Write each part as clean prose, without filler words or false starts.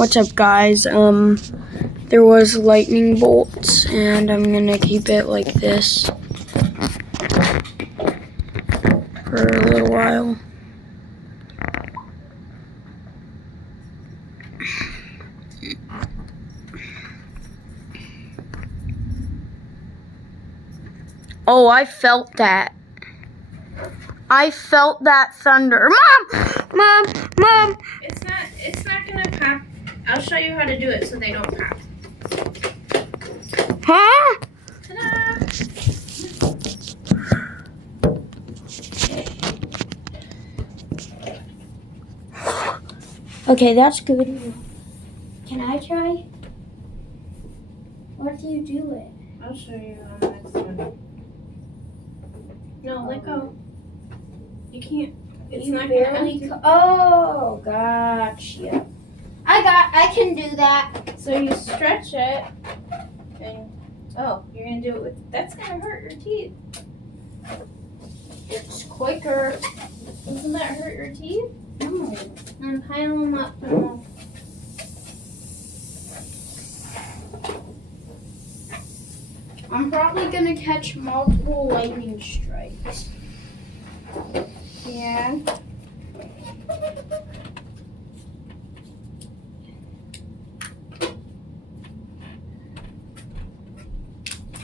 What's up, guys? There was lightning bolts, and I'm gonna keep it like this for a little while. Oh, I felt that. I felt that thunder. Mom! It's not gonna pop. I'll show you how to do it so they don't pop. Huh? Ta-da! Okay, that's good. Can I try? What do you do it? I'll show you on the next one. No, let go. You can't. It's You not barely gonna. Oh, gotcha. I can do that. So you stretch it, and you're gonna do it with. That's gonna hurt your teeth. It's quicker. Doesn't that hurt your teeth? No. And pile them up. And I'm probably gonna catch multiple lightning strikes. yeah.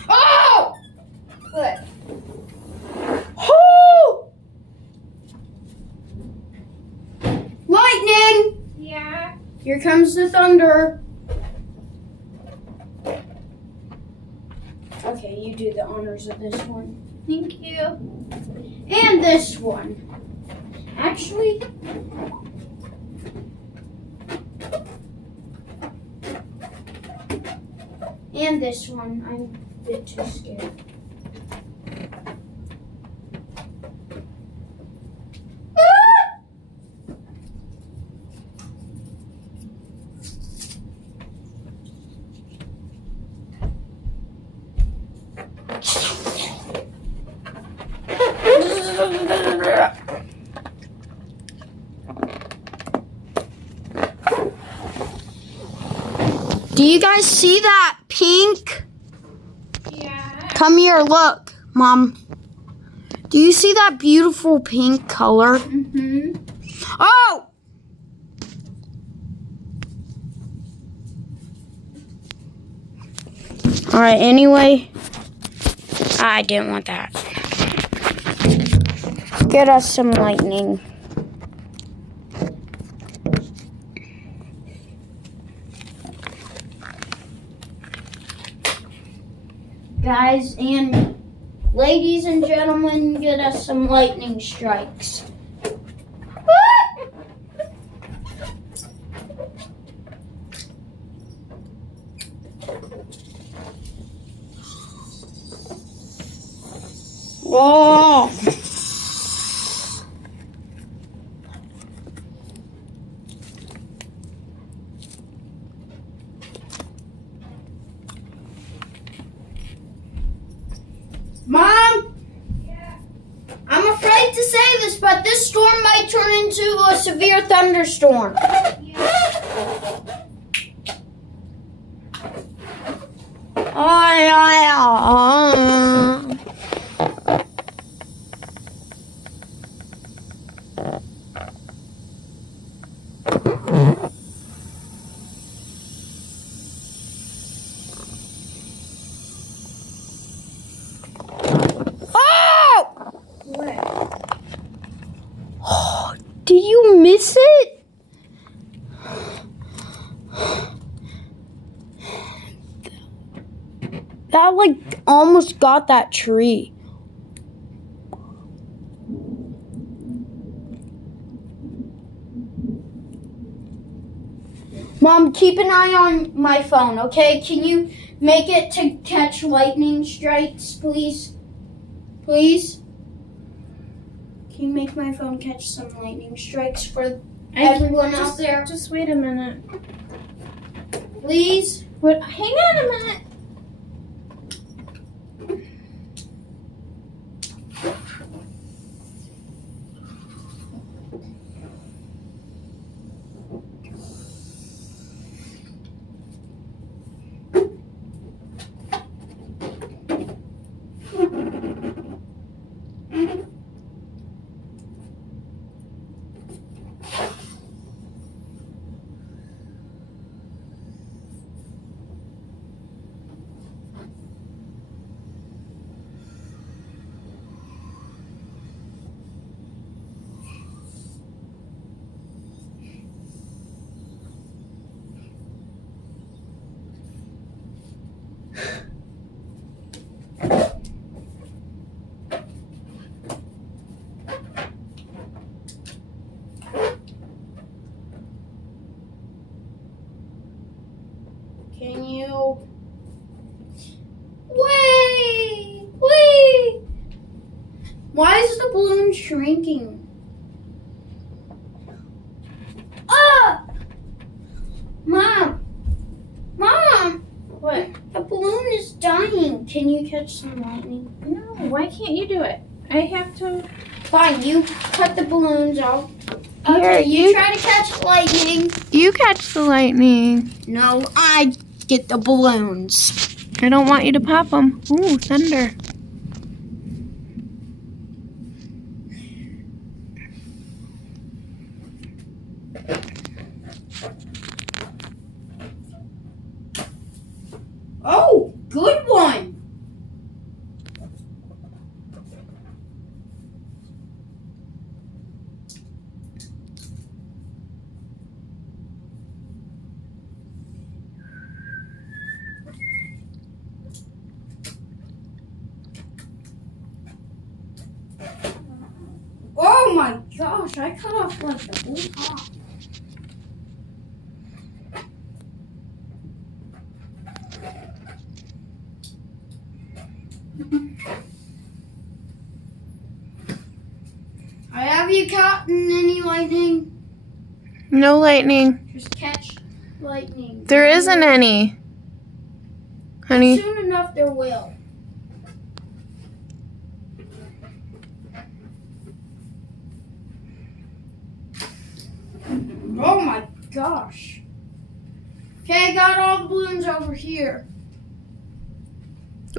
Oh! What? Oh! Lightning! Yeah. Here comes the thunder. Okay, you do the honors of this one. Thank you. And this one. Actually, and this one. I'm a bit too scared. Do you guys see that pink? Yeah. Come here, look, Mom. Do you see that beautiful pink color? Mm-hmm. Oh! Alright, anyway, I didn't want that. Get us some lightning. Guys and ladies and gentlemen, get us some lightning strikes. Whoa! Mom? Yeah. I'm afraid to say this, but this storm might turn into a severe thunderstorm. What? Did you miss it? That like almost got that tree. Mom, keep an eye on my phone, okay? Can you make it to catch lightning strikes, please? Please? Can you make my phone catch some lightning strikes for everyone out there? Just wait a minute. Please? What? Hang on a minute. Why is the balloon shrinking? Ah! Mom! Mom! What? The balloon is dying. Can you catch some lightning? No, why can't you do it? I have to. Fine, you cut the balloons out. Here, Okay, you you- try to catch lightning. You catch the lightning. No, I get the balloons. I don't want you to pop them. Ooh, thunder. Oh, good one. Oh my gosh, I cut off like the whole top. Have you caught any lightning? No lightning. Just catch lightning. There isn't any. Honey. Soon enough there will. Oh my gosh. Okay, I got all the balloons over here.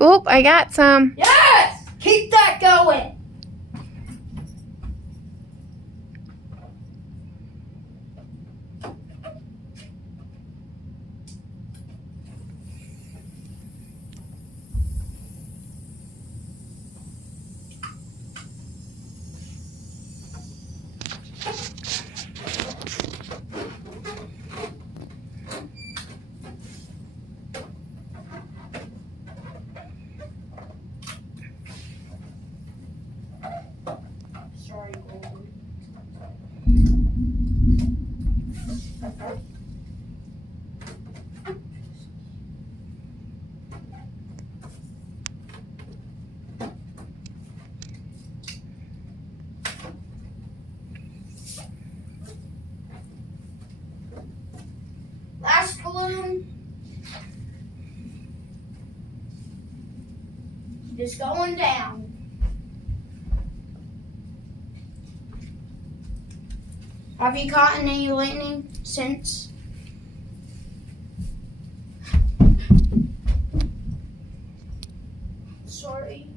Oop, I got some. Yes! Keep that going. Sorry, Golden. Last balloon is going down. Have you caught any lightning since? Sorry.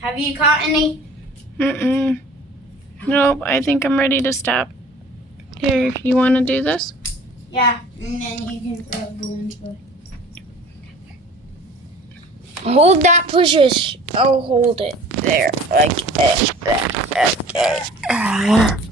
Have you caught any? Mm-mm. Nope, I think I'm ready to stop. Here, you want to do this? Yeah, and then you can throw the balloons away. Hold that pushes. I'll hold it there, like that. Okay.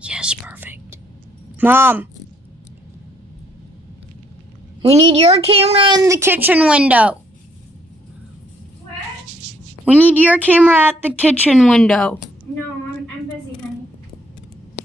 Yes, perfect. Mom, we need your camera in the kitchen window. What? We need your camera at the kitchen window.